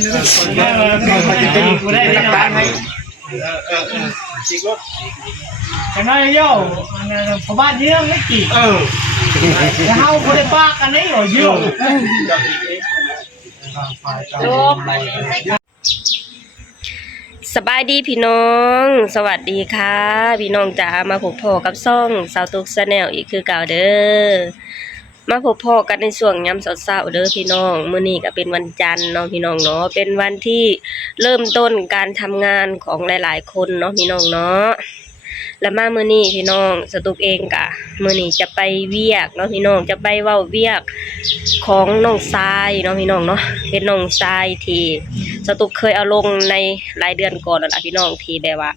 กูได้หลักฐานให้จิกรถแต่น้อยโย่พอบ้านเรื่องไม่กี่จะเฮาคนได้ปากกันได้หรอโย่สบายดีพี่น้องสวัสดีค่ะพี่น้องจ๋ามาพบพ่อกับซ่องสาวตุกชาแนลอีกคือเก่าเด้อมาพบพ่อกันในช่วงยามเช้าๆเด้อพี่น้องมื้อนี้ก็เป็นวันจันทร์เนาะพี่น้องเนาะเป็นวันที่เริ่มต้นการทำงานของหลายๆคนเนาะพี่น้องเนาะและมามื้อนี้พี่น้องสตุกเองกะมื้อนี้จะไปเวียกเนาะพี่น้องจะไปเว้าเวียกของน้องทรายเนาะพี่น้องเนาะเป็นน้องทรายที่สตุกเคยเอาลงในหลายเดือนก่อนแล้วล่ะพี่น้องที่แบบว่า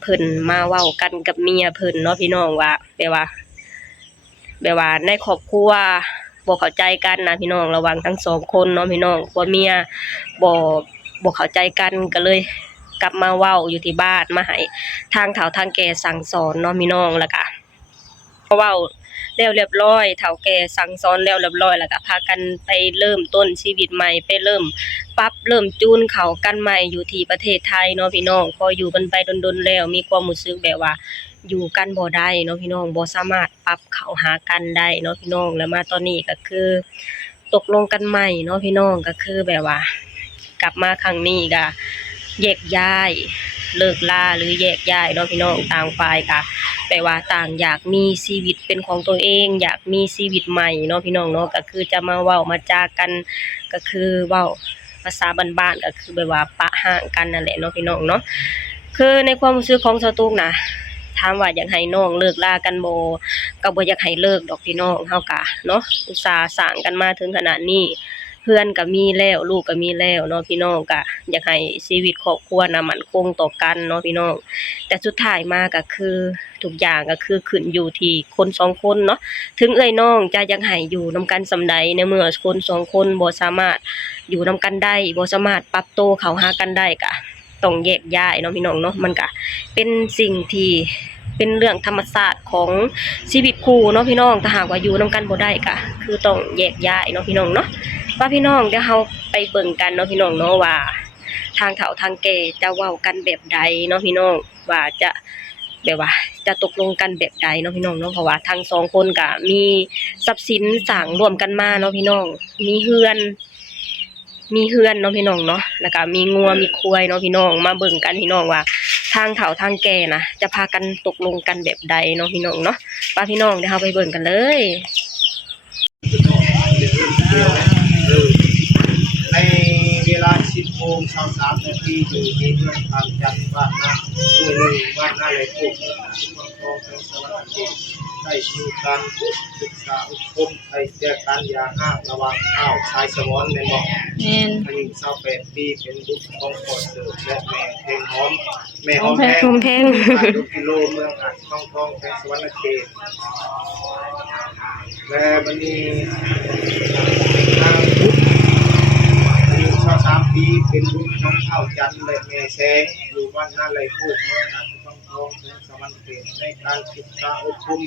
เพิ่นมาเว้ากันกับเมียเพิ่นเนาะพี่น้องว่าแบบว่าในครอบครัวบ่เข้าใจกันนะพี่น้องระหว่างทั้งสองคนเนาะพี่น้องผัวเมียบ่เข้าใจกันก็เลยกลับมาเว้าอยู่ที่บ้านมาให้ทางเฒ่าทางแก่สั่งสอนเนาะพี่น้องแล้วก็เว้าแล้วเรียบร้อยเฒ่าแก่สั่งสอนแล้วเรียบร้อยแล้วก็พากันไปเริ่มต้นชีวิตใหม่ไปเริ่มปรับเริ่มจูนเข้ากันใหม่อยู่ที่ประเทศไทยเนาะพี่น้องพออยู่กันไปดนๆแล้วมีความรู้สึกแบบว่าอยู่กันบ่ได้เนาะพี่น้องบ่สามารถปรับเข้าหากันได้เนาะพี่น้องแล้วมาตอนนี้ก็คือตกลงกันใหม่เนาะพี่น้องก็คือแบบว่ากลับมาครั้งนี้ก็แยกย้ายเลิกลาหรือแยกย้ายเนาะพี่น้องต่างฝ่ายก็แปลว่าต่างอยากมีชีวิตเป็นของตัวเองอยากมีชีวิตใหม่เนาะพี่น้องเนาะก็คือจะมาเว้ามาจากันก็คือเว้าภาษาบ้านๆก็คือแบบว่าปะห่างกันนั่นแหละเนาะพี่น้องเนาะคือในความรู้สึกของสตุกนะถามว่าอยากให้น้องเลิกลากันบ่ก็บ่อยากให้เลิกดอกพี่น้องเฮากะเนาะอุตส่าห์สร้างกันมาถึงขนาดนี้เพื่อนก็มีแล้วลูกก็มีแล้วเนาะพี่น้องก็อยากให้ชีวิตครอบครัวน่ะมั่นคงต่อกันเนาะพี่น้องแต่สุดท้ายมาก็คือทุกอย่างก็คือขึ้นอยู่ที่คนสองคนเนาะถึงเอ้ยน้องจะอยากให้อยู่นำกันส่ำใดในเมื่อคนสองคนบ่สามารถอยู่นำกันได้บ่สามารถปรับตัวเข้าหากันได้ก็ต้องแยกย้ายเนาะพี่น้องเนาะมันก็เป็นสิ่งที่เป็นเรื่องธรรมชาติของชีวิตคู่เนาะพี่น้องถ้าหากว่าอยู่นำกันบ่ได้ก็คือต้องแยกย้ายเนาะพี่น้องเนาะว่าพี่น้องเดี๋ยวเฮาไปเบิ่งกันเนาะพี่น้องเนาะว่าทางเฒ่าทางแก่จะเว้ากันแบบใดเนาะพี่น้องว่าจะแบบว่าจะตกลงกันแบบใดเนาะพี่น้องเนาะเพราะว่าทั้งสองคนก็มีทรัพย์สินสร้างร่วมกันมาเนาะพี่น้องมีเฮือนเนาะพี่น้องเนาะแล้วก็มีงัวมีควายเนาะพี่น้องมาเบิ่งกันพี่น้องว่าทางเฒ่าทางแก่นะจะพากันตกลงกันแบบใดเนาะพี่น้องเนาะป้าพี่น้องเดี๋ยวเราไปเบิ่งกันเลยในเวลา10:23 นาทีอยู่ที่เมืองทางจังหวัดนะด้วยบ้านนาเลยพูดเมืองทองสวรรค์เขตได้มีการศึกษาอบรมไปแก้การยาห้ามระวังข้าวสายสมอนในหม้ออายุ28 ปีเป็นบุตรของพ่อเสิร์ฟและแม่เพลงหอมแม่หอมแพงดูกิโลเมืองอ่างทองแพงสวรรค์เขตและมันมีทางพุทธอายุ23 ปีเป็นบุตรของข้าวจันทร์และแม่แสงอยู่บ้านนาเลยพูดเมืองอ่างทองแพงสวรรค์เขตในการศึกษาอบรม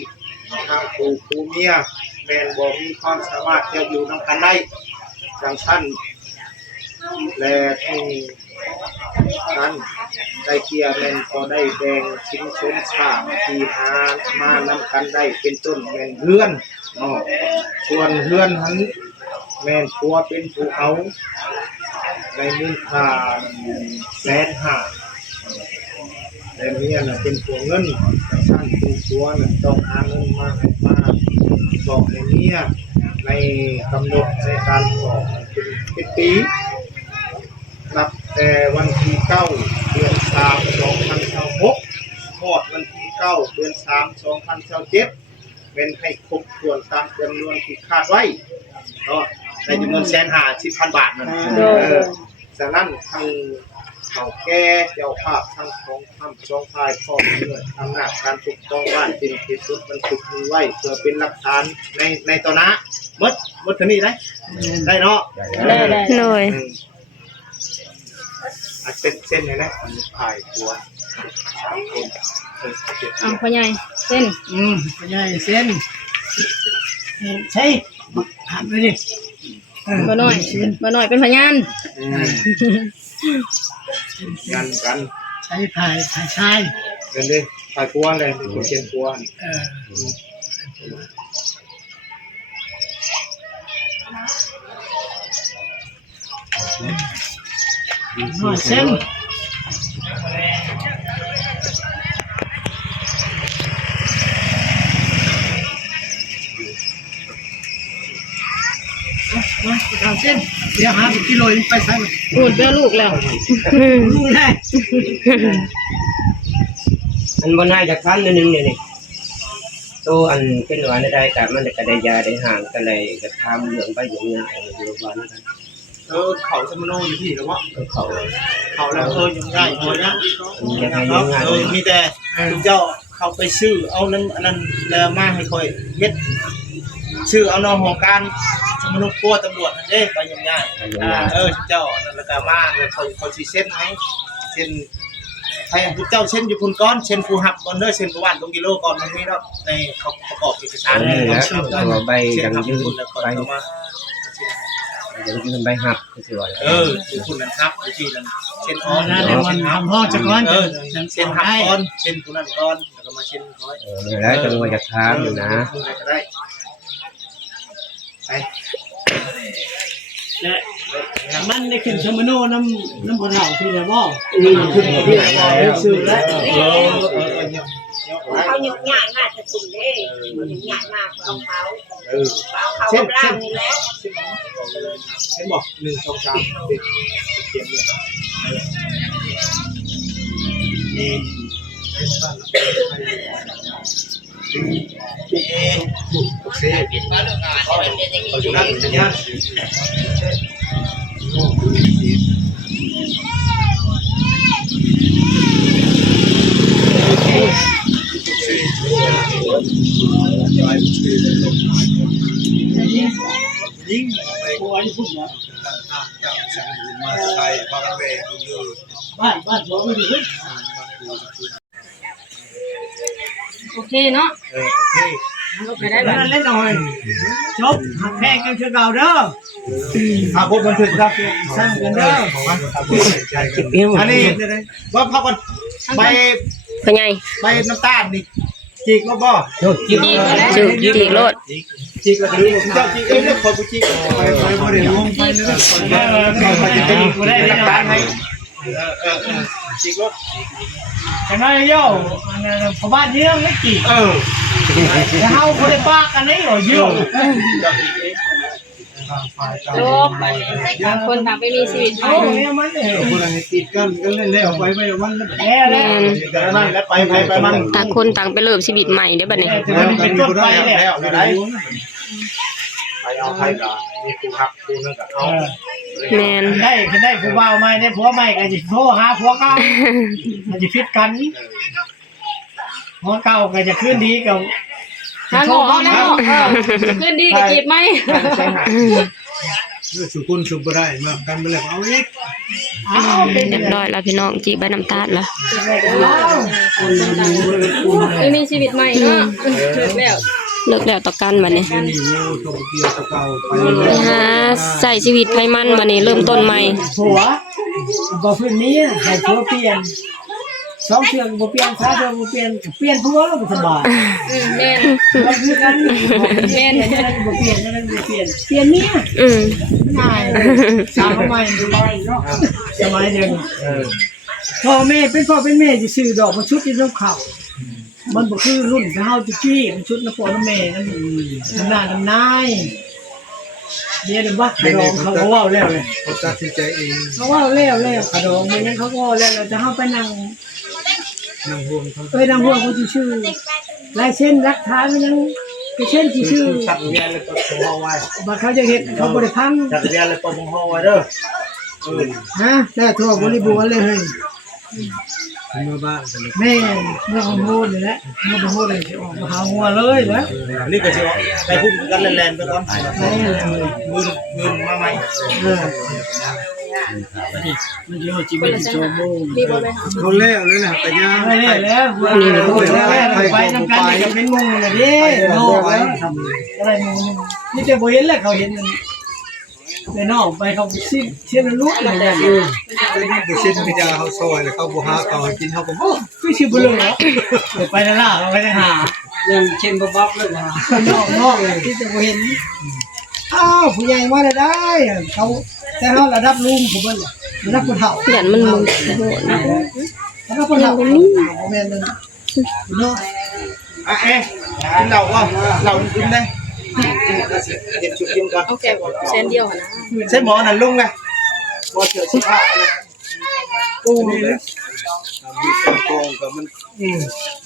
ทางผู้เมียแม่นบ่มีความสามารถจะอยู่นำกันได้ดังชั้นและที่นั้นได้เกียร์แม่นก็ได้แบ่งชิ้นชนชาที่หามานำกันได้เป็นต้นแม่นเฮือนเนาะส่วนเฮือนหันแม่นตัวเป็นภูเขาในมูลค่า150,000แต่เมียน่ะเป็นตัวเงินดังชั้นตัวน่ะต้องหาเงินมาให้ป้าบอกให้เมียในกำหนดในการบอกเป็นปีนับแต่วันที่9 เดือน 3 2026 หมดวันที่9 เดือน 3 2027เป็นให้ครบถ้วนตามจำนวนที่คาดไว้เนาะในจำนวน150,000 บาทนั่นฉะนั้นทางเขาแก่เจ้าภาพทั้งของทำสองฝ่ายพร้อมด้วยอำนาจการปกครองบ้านเป็นที่สุดมันถูกมีไว้เพื่อเป็นหลักฐานในตอนนั้นหมดเท่านี้ได้เนาะได้เลย เป็นเส้นเลยนะถ่ายตัว3 คนพ่อใหญ่เส้นพ่อใหญ่เส้นใช่ทำไปดิ บ่น้อยเป็นพยาน กัน ใช้พายชาย เดินเลยไปกวนเลยคนเชียนกวน หน่อยเส้นมาเอาเส้นเดี๋ยวหากิโลไปใส่ พูดเด้อลูกแล้ว ลูกได้ อันบนให้จากพันนึงนี่ตัวอันเป็นหวานได้กับมันก็ได้ยาได้ห่างก็เลยจะทำเหลืองไปอย่างเงี้ยอยู่บ้านกัน เขาสมโนอยู่ที่หรือว่า เขา เขาแล้วยังได้หมดนะ ยังไง ครั ยั บ งไง มีแต่เจ้าเขาไปชื่อเอานั้นอันนั้นแล้วมาให้คอยเฮ็ดชื่อเอาน้องของการสมนุกลัวตำรวจนั่นเด้ไปยังง่ายเจ้านั่นแล้วก็มาเขาสิเส้นไหมเส้นใครทุกเจ้าเช่นอยู่คุณก้อนเช่นผู้หับก่อนเด้อเช่นผู้วันลงกิโลก่อนมันมีเนาะในเขาประกอบเอกสาร นี่แหละ ชื่อ ตัวใบ เช่น ยัง ทำ ยื คุณ ด แล้วก่อน ใบ เข้ามา ยังยืนใบหักก็สวย อยู่คุณนั้นครับอยู่ที่นั้นเช่น อ๋อนะเดี๋ยวมันทำห้องจะก้อน เช่นหับก้อนเช่นผู้นั้นก้อนแล้วก็มาเช่นน้อย นี่แหละจังหวะจะทำอยู่นะ ได้ไป และมันได้ขึ้นชมโนน้ำบนเหล่าที่เนี่ยบ่ ขึ้นกับพี่ชื่อแล้ว เขาหยุดง่ายมากจะตุ่มเด้หยุดง่ายมากเอาเขาเขา เช่น ล่างนี่แล้ว เช่นบอก1 2 3เด็กเขียนเนี่ยโอเคปัจจุบันเป็นยังยิ่งไป โอ้ยพูดว่า จากสังคมมาไทยพากันไปดูดู บ้านหัวไม่ดี โอเคเนาะ โอเค ไปได้บ่ เล่นหน่อยจบหักแพงกันคือเก่าเด้อ ครับผมบันทึกครับ สร้างกันเด้อ อันนี้ว่าพักกันใบ พ่อใหญ่ ใบน้ำตาลนี่จีกแล้วบ่ จิ้ม จีกโลด จีกแล้วเจ้าจีกเองเนี่ยคนผู้จีกไปบ่ได้ลงไปเลยเขาจะเป็นผู้ได้น้ำตาลให้จีกรถ แต่น้อยโย่พอบ้านเรื่องไม่กี่แล้วเฮาคนได้ปากกันได้หรอโย่ ต่างคนต่างไปมีชีวิตใหม่ โอ้ยมันเออ คนให้ติดกันก็เล่นแล้วไปไปวันนั้น แล้ว แต่นั่นแล้วไปมัน ต่างคนต่างไปเริ่มชีวิตใหม่เด้อบัดนี้ แต่มันเป็นต้นไปแล้ว ได้ไปเอาใครก็มีผู้หักผู้นึงก็เอา แม่น ได้ผู้บ่าวใหม่ได้ผัวใหม่ก็สิโทรหาผัวเก่าอาจจะฟิตกันผัวเก่าก็จะคืนดีกับ ถ้าโง่แล้วขึ้นดีก็จีบไหม สุกุลสุบได้มากันไปแล้วเอาอีก เรียบร้อยแล้วพี่น้องจีบใบน้ำตาลแล้วมีชีวิตใหม่เนาะเลิกแล้วต่อกันบัดนี้ มีอยู่ตัวเกี่ยวกับเก่าไป ไปหาใส่ชีวิตไผมันบัดนี้เริ่มต้นใหม่ ผัวบ่พื้นนี้ให้ผัวเปลี่ยนสองเชือกบ่เปลี่ยนขาเชือกบ่เปลี่ยนผัวแล้วก็สบาย แม่น เราคือกันแม่นบ่เปลี่ยนนั่นบ่เปลี่ยนเปลี่ยนเมีย ง่ายสาวใหม่ดูเนาะสมัยหนึ่งพ่อแม่เป็นพ่อเป็นแม่จะซื้อดอกมาชุดที่น้ำเขามันบ่คือรุ่นเฮาจุกี้มันชุดน้ำพ่อน้ำแม่นั่นน้ำหน้าน้ำนายเดี๋ยวว่าขนมเขาว่าแล้วเลย เขาตัดสินใจเอง เขาว่าแล้วขนมมันยังเขาว่าแล้วเราจะเฮาไปนั่ง นั่งห่วงเขา นั่งห่วงเขาสิชื่อลายเส้นรักฐานมันยังก็เช่นสิชื่อ ตัดเรียนเลยตัวห่อไว้ บัดเขาจะเฮ็ดเขาบ่ได้พัง ตัดเรียนเลยตัวห่อไว้เด้อ ฮะแต่ทั่วบริบูรณ์เลยเฮ้ย เมื่อบ้าน แม่เมื่อโหดเลยแหละเมื่อโหดเลยจะออกมาหาหัวเลยแล้ว นี่ก็จะไปพุ่งกันแลนๆไปก่อน แม่เลย มือมาใหม่ มันจะเอาชีวิตโจโม่ เขาเล่วเลยนะแต่ยา ไปแล้วไปน้ำกันจะเป็นมุงเลยดิโลกแล้วทำอะไรมุงนี่จะบ่เห็นแล้วเขาเห็นมัน ไปนอกไปเขาสิ้นเชื่อรู้อะไรอย่างนี้ เป็นผู้ชิ้นพิจารเขาซอยแล้วเขาบุหาเขากินเขาก็บ่ คือชื่อบุญเหรอไปนั่นล่ะเราไปนั่นหา ยังเช่นบ๊อบเลยนะ นอกเลยที่จะเห็นอ้าวผู้ใหญ่มาได้เขาแต่เขาระดับลุงผมเป็นระดับผู้เฒ่า ยันมันโหดนะ ระดับผู้เฒ่าผมเป็นเนาะ อ่ะเอ๊ะกินเหล้าก็เหล้ากินได้เก็บชุดกินก่อน โอเคบ่เส้นเดียวนะ ใช่หมอนั่นลุงไงบ่เชื่อสิพระนะโอ้นี่เลยมีเส้นโกงกับมัน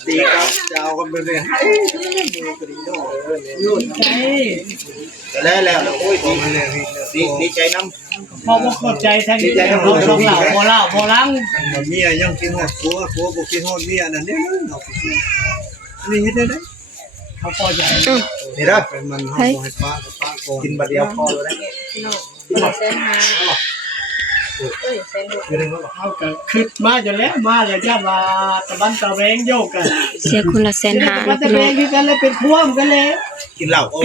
ตีกับเจ้ากันไปเลยมือก็ดีเนาะนู่น ใจ แล้วโอ้ยดีใจน้ำ พอเข้าใจทางนี้เขาชอบเหล่าพอเหล่าพอล้าง เมียยังกินหอดผัวบ่กินหอดเมียนั่นนี่เนาะนี่เฮ็ดได้ เขาพอใจ นี่เด้อเป็นมันเฮาบ่ให้ป้ากับป้าก่อนกินบัดเดียวพอแล้วได้ เส้นหาเอ้ยเส้นหก เขาก็คิดมาจนแล้วมาแล้วจะมาตะบันตะแวงโยกกัน เสียคนละเส้นหา ตะบันตะแวงคือกันเลยเป็นพ่วงกันเลย กินเหล้าโอ้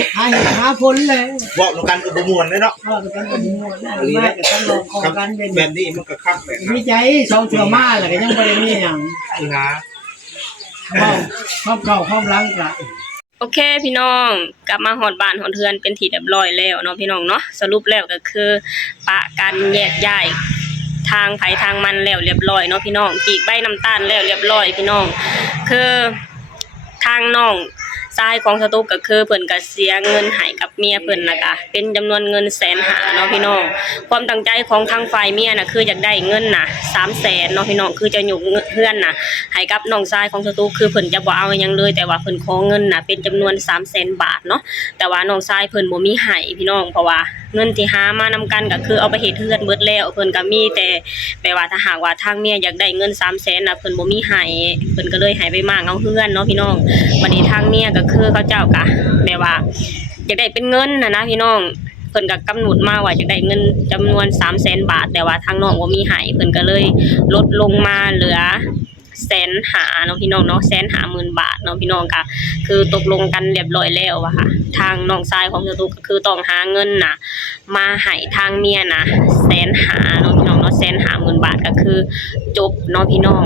หาผลเลย เว้ากันก็บ่ม่วนเลยเนาะ ก็เป็นกันกับหมู่นั่นมาก็ต้องลองของกันเป็น แบบนี้มันก็คักแบบ มีใจสองเทื่อมาแล้วก็ยังบ่ได้มีหยัง นะ ความเก่าความหลังก็ โอเคพี่น้องกลับมาฮอดบ้านฮอดเฮือนเป็นที่เรียบร้อยแล้วเนาะพี่น้องเนาะสรุปแล้วก็คือปะกันแยกย้ายทางไผทางมันแล้วเรียบร้อยเนาะพี่น้องกีกใบน้ำตาลแล้วเรียบร้อยพี่น้องคือทางน้องชายของสตุกก็คือเพิ่นก็เสียเงินให้กับเมียเพิ่นแล้วก็เป็นจำนวนเงิน150,000เนาะพี่น้องความตั้งใจของทางฝ่ายเมียน่ะคืออยากได้เงินน่ะ300,000เนาะพี่น้องคือจะอยู่เฮือนน่ะให้กับน้องชายของสตุกคือเพิ่นจะบ่เอาหยังเลยแต่ว่าเพิ่นขอเงินน่ะเป็นจำนวน300,000 บาทเนาะแต่ว่าน้องชายเพิ่นบ่มีให้พี่น้องเพราะว่าเงินที่หามานำกันก็คือเอาไปเฮ็ดเฮือนเบิดแล้วเพิ่นก็มีแต่แปลว่าถ้าหากว่าทางเมียอยากได้เงิน300,000น่ะเพิ่นบ่มีให้เพิ่นก็เลยให้ไปมางเอาเฮือนเนาะพี่น้องวันนี้ทางเมียก็คือเขาเจ้าก็แบบว่าอยากได้เป็นเงินนะพี่น้องเพิ่นก็กำหนดมาว่าอยากได้เงินจำนวน300,000 บาทแต่ว่าทางน้องบ่มีให้เพิ่นก็เลยลดลงมาเหลือ150,000เนาะพี่น้องเนาะ150,000 บาทเนาะพี่น้องก็คือตกลงกันเรียบร้อยแล้วอะค่ะทางน้องชายของสตุกก็คือต้องหาเงินน่ะมาให้ทางเมียน่ะ150,000เนาะพี่น้องเนาะ150,000 บาทก็คือจบเนาะพี่น้อง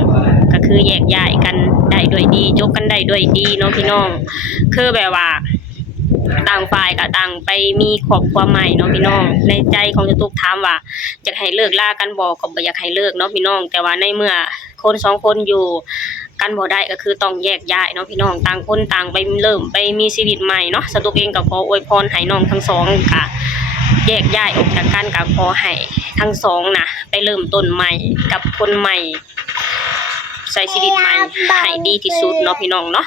ก็คือแยกย้ายกันได้ด้วยดีจบกันได้ด้วยดีเนาะพี่น้องคือแบบว่าต่างฝ่ายก็ต่างไปมีครอบครัวใหม่เนาะพี่น้องในใจของสตุกถามว่าอยากให้เลิกลากันบ่ก็บ่อยากให้เลิกเนาะพี่น้องแต่ว่าในเมื่อคนสองคนอยู่กันบ่ได้ก็คือต้องแยกย้ายเนาะพี่น้องต่างคนต่างไปเริ่มไปมีชีวิตใหม่เนาะสตุกเองก็ขออวยพรให้น้องทั้งสองก็แยกย้ายออกจากกันก็ขอให้ทั้งสองน่ะไปเริ่มต้นใหม่กับคนใหม่ใช้ชีวิตใหม่ให้ดีที่สุดเนาะพี่น้องเนาะ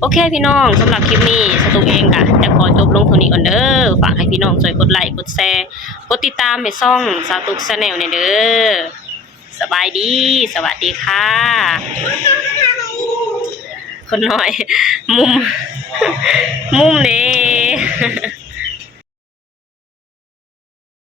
โอเคพี่น้องสำหรับคลิปนี้สตุกเองก็จะขอจบลงเท่านี้ก่อนเด้อฝากให้พี่น้องช่วยกดไลค์กดแชร์กดติดตามให้ช่องสาวตุกชาแนลเนี่ยเด้อสบายดีสวัสดีค่ะคนหน่อยมุมเด้